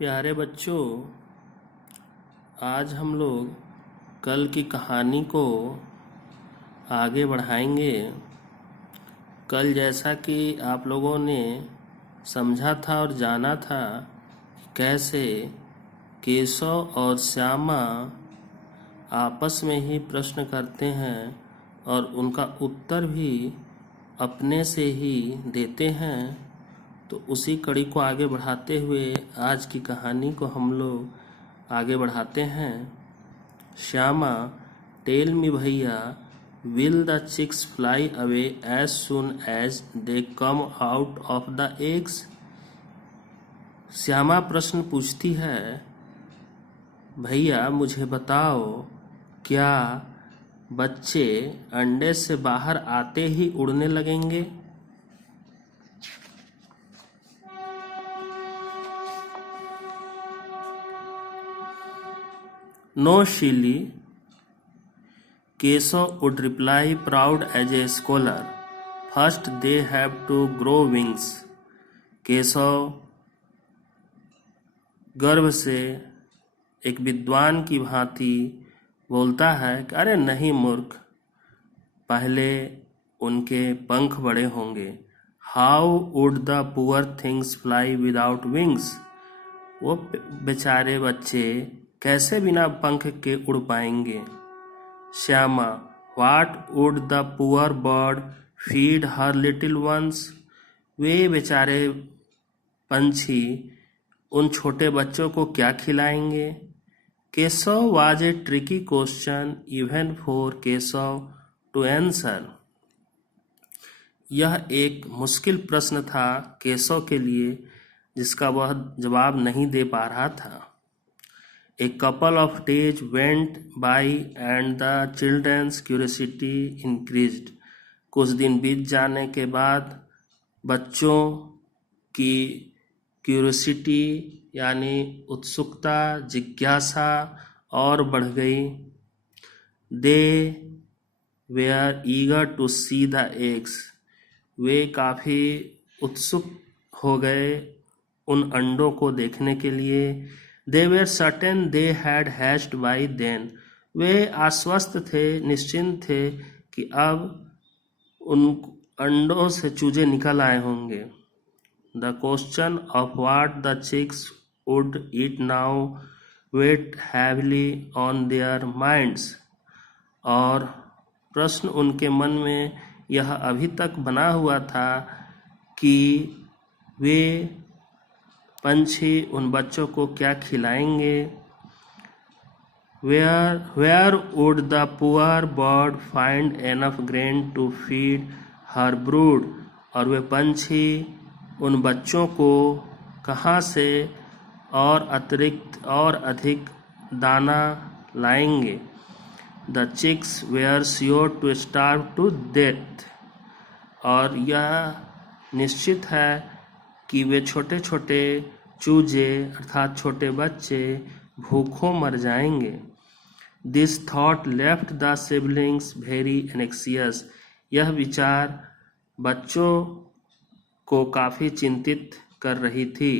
प्यारे बच्चों, आज हम लोग कल की कहानी को आगे बढ़ाएंगे। कल जैसा कि आप लोगों ने समझा था और जाना था कि कैसे केशव और श्यामा आपस में ही प्रश्न करते हैं और उनका उत्तर भी अपने से ही देते हैं। तो उसी कड़ी को आगे बढ़ाते हुए आज की कहानी को हम लोग आगे बढ़ाते हैं। श्यामा, टेल मी भैया, will the chicks fly away as soon as they come out of the eggs? Shyama प्रश्न पूछती है, भैया मुझे बताओ, क्या बच्चे अंडे से बाहर आते ही उड़ने लगेंगे? No, Shilly, Keshav would reply, proud as a scholar. First they have to grow wings. Keshav गर्व से एक विद्वान की भांति बोलता है कि अरे नहीं मूर्ख, पहले उनके पंख बड़े होंगे। How would the poor things fly without wings? वो बेचारे बच्चे कैसे बिना पंख के उड़ पाएंगे? Shyama, what would the poor bird feed her little ones? वे बेचारे पंछी उन छोटे बच्चों को क्या खिलाएंगे? Keshav was a tricky question even for Keshav to answer. यह एक मुश्किल प्रश्न था केशव के लिए, जिसका वह जवाब नहीं दे पा रहा था। A couple of days went by and the children's curiosity increased. कुछ दिन बीत जाने के बाद बच्चों की क्यूरियोसिटी यानी उत्सुकता, जिज्ञासा और बढ़ गई। They were eager to see the eggs. वे काफ़ी उत्सुक हो गए उन अंडों को देखने के लिए। They were certain they had hatched by then. वे आश्वस्त थे, निश्चिंत थे कि अब उन अंडों से चूजे निकल आए होंगे। The question of what the chicks would eat now weighed heavily on their minds. और प्रश्न उनके मन में यह अभी तक बना हुआ था कि वे पंछी उन बच्चों को क्या खिलाएंगे। Where would the poor bird find enough grain to feed her brood? और वे पंछी उन बच्चों को कहाँ से और अतिरिक्त और अधिक दाना लाएंगे? The chicks were sure to starve to death. और यह निश्चित है कि वे छोटे छोटे चूजे अर्थात छोटे बच्चे भूखों मर जाएंगे। This thought left the siblings very anxious. यह विचार बच्चों को काफ़ी चिंतित कर रही थी।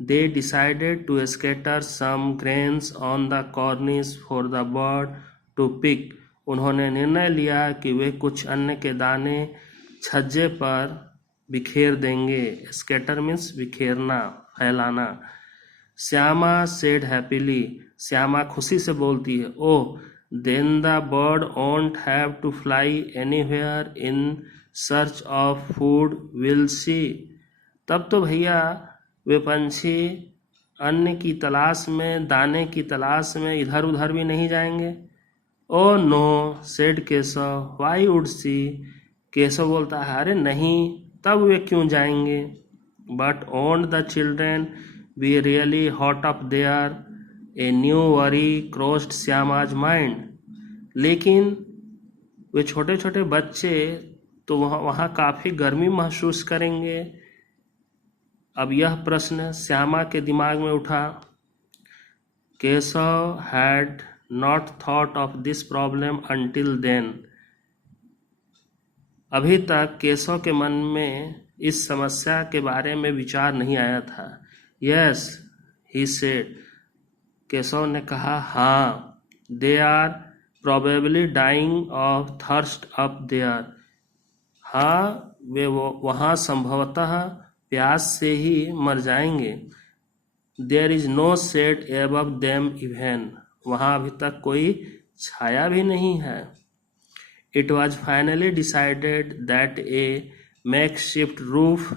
They decided to scatter some grains on the cornice for the bird to pick. उन्होंने निर्णय लिया कि वे कुछ अन्न के दाने छज्जे पर बिखेर देंगे। स्कैटर मीन्स बिखेरना, फैलाना। श्यामा सेड हैप्पीली, श्यामा खुशी से बोलती है, oh then the bird won't have to fly anywhere in search of food will she? तब तो भैया वे पंछी अन्न की तलाश में, दाने की तलाश में इधर उधर भी नहीं जाएंगे। Oh no said Keshav, why would she? Keshav बोलता है, अरे नहीं, तब वे क्यों जाएंगे? But won't the children be really hot up there? A new worry crossed Shyama's mind. लेकिन वे छोटे छोटे बच्चे तो वहाँ काफ़ी गर्मी महसूस करेंगे। अब यह प्रश्न श्यामा के दिमाग में उठा। Keshav had not thought of this problem until then. अभी तक केशव के मन में इस समस्या के बारे में विचार नहीं आया था। Yes he said. केशव ने कहा, हाँ. They are probably dying of thirst up there. हाँ, वे वहाँ संभवतः प्यास से ही मर जाएंगे. There is no shade above them even. वहाँ अभी तक कोई छाया भी नहीं है. It was finally decided that a makeshift roof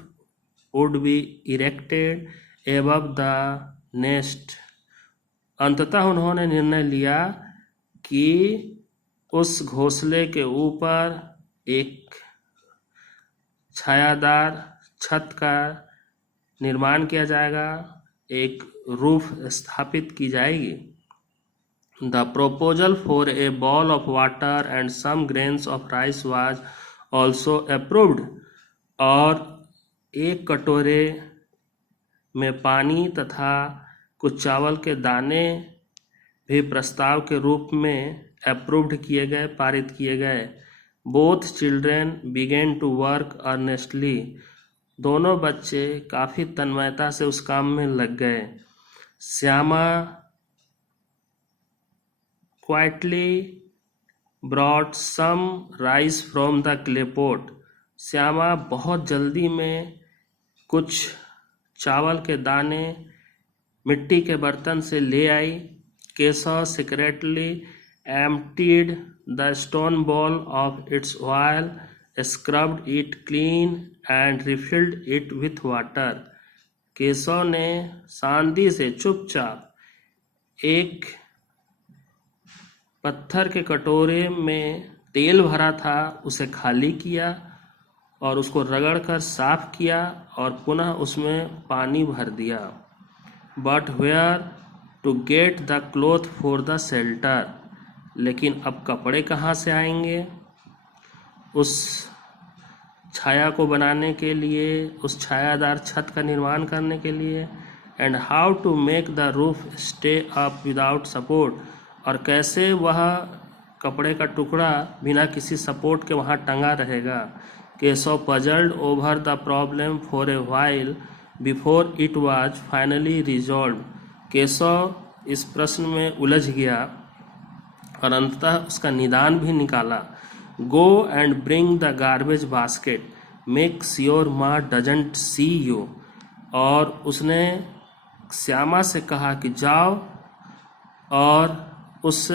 would be erected above the nest. अंततः उन्होंने निर्णय लिया कि उस घोंसले के ऊपर एक छायादार छत का निर्माण किया जाएगा, एक रूफ स्थापित की जाएगी. The proposal for a bowl of water and some grains of rice was also approved. और एक कटोरे में पानी तथा कुछ चावल के दाने भी प्रस्ताव के रूप में अप्रूव्ड किए गए, पारित किए गए. Both children began to work earnestly. दोनों बच्चे काफी तन्मयता से उस काम में लग गए. Shyama quietly brought some rice from the clay pot. Shyama बहुत जल्दी में कुछ चावल के दाने मिट्टी के बर्तन से ले आई. Keshav secretly emptied the stone bowl of its oil, scrubbed it clean and refilled it with water. Keshav ने शांति से चुपचाप एक पत्थर के कटोरे में तेल भरा था, उसे खाली किया और उसको रगड़कर साफ किया और पुनः उसमें पानी भर दिया. But where to get the cloth for the shelter? लेकिन अब कपड़े कहाँ से आएंगे उस छाया को बनाने के लिए, उस छायादार छत का निर्माण करने के लिए. And how to make the roof stay up without support? और कैसे वह कपड़े का टुकड़ा बिना किसी सपोर्ट के वहाँ टंगा रहेगा. Keshav puzzled over the problem for a while before it was finally resolved. Keshav इस प्रश्न में उलझ गया और अंततः उसका निदान भी निकाला. Go and bring the garbage basket. Make sure Ma doesn't see you. और उसने श्यामा से कहा कि जाओ और उस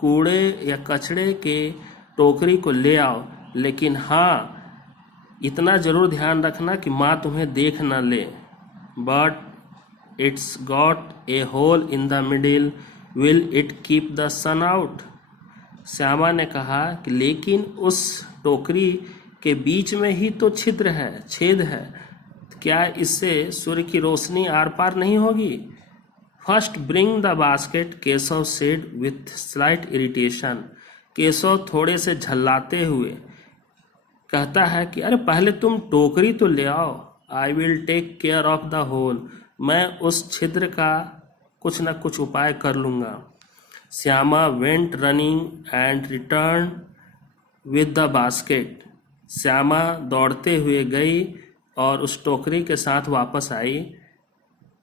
कूड़े या कचड़े के टोकरी को ले आओ, लेकिन हाँ इतना जरूर ध्यान रखना कि माँ तुम्हें देख न ले. But it's got a hole in the middle. Will it keep the sun out? Shyama ने कहा कि लेकिन उस टोकरी के बीच में ही तो छिद्र है, छेद है, क्या इससे सूर्य की रोशनी आर पार नहीं होगी. First bring the basket, Keshav said with slight irritation. Keshav थोड़े से झल्लाते हुए कहता है कि अरे पहले तुम टोकरी तो ले आओ. I will take care of the hole. मैं उस छिद्र का कुछ न कुछ उपाय कर लूँगा. Shyama went running and returned with the basket. Shyama दौड़ते हुए गई और उस टोकरी के साथ वापस आई.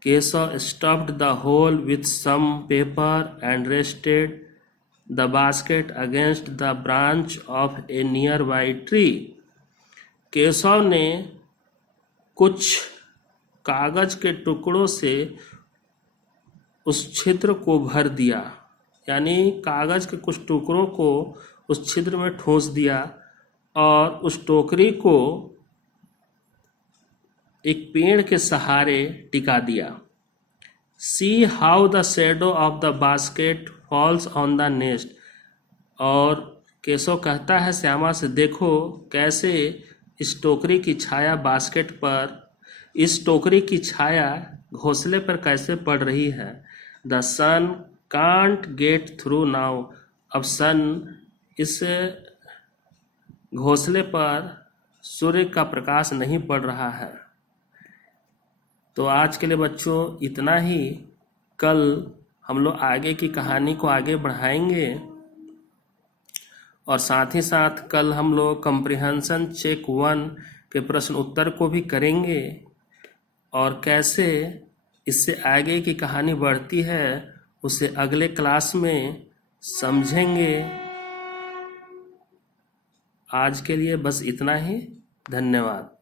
Keshav stuffed the hole with some paper and rested the basket against the branch of a nearby tree. Keshav ने कुछ कागज के टुकड़ों से उस छिद्र को भर दिया, यानी कागज के कुछ टुकड़ों को उस छिद्र में ठोस दिया और उस टोकरी को एक पेड़ के सहारे टिका दिया. See how the shadow of the basket falls on the nest. और केशव कहता है श्यामा से, देखो कैसे इस टोकरी की छाया बास्केट पर, इस टोकरी की छाया घोंसले पर कैसे पड़ रही है. The sun can't get through now. अब सन इस घोंसले पर सूर्य का प्रकाश नहीं पड़ रहा है. तो आज के लिए बच्चों इतना ही. कल हम लोग आगे की कहानी को आगे बढ़ाएंगे और साथ ही साथ कल हम लोग कम्प्रिहेंशन चेक 1 के प्रश्न उत्तर को भी करेंगे और कैसे इससे आगे की कहानी बढ़ती है, उसे अगले क्लास में समझेंगे। आज के लिए बस इतना ही। धन्यवाद।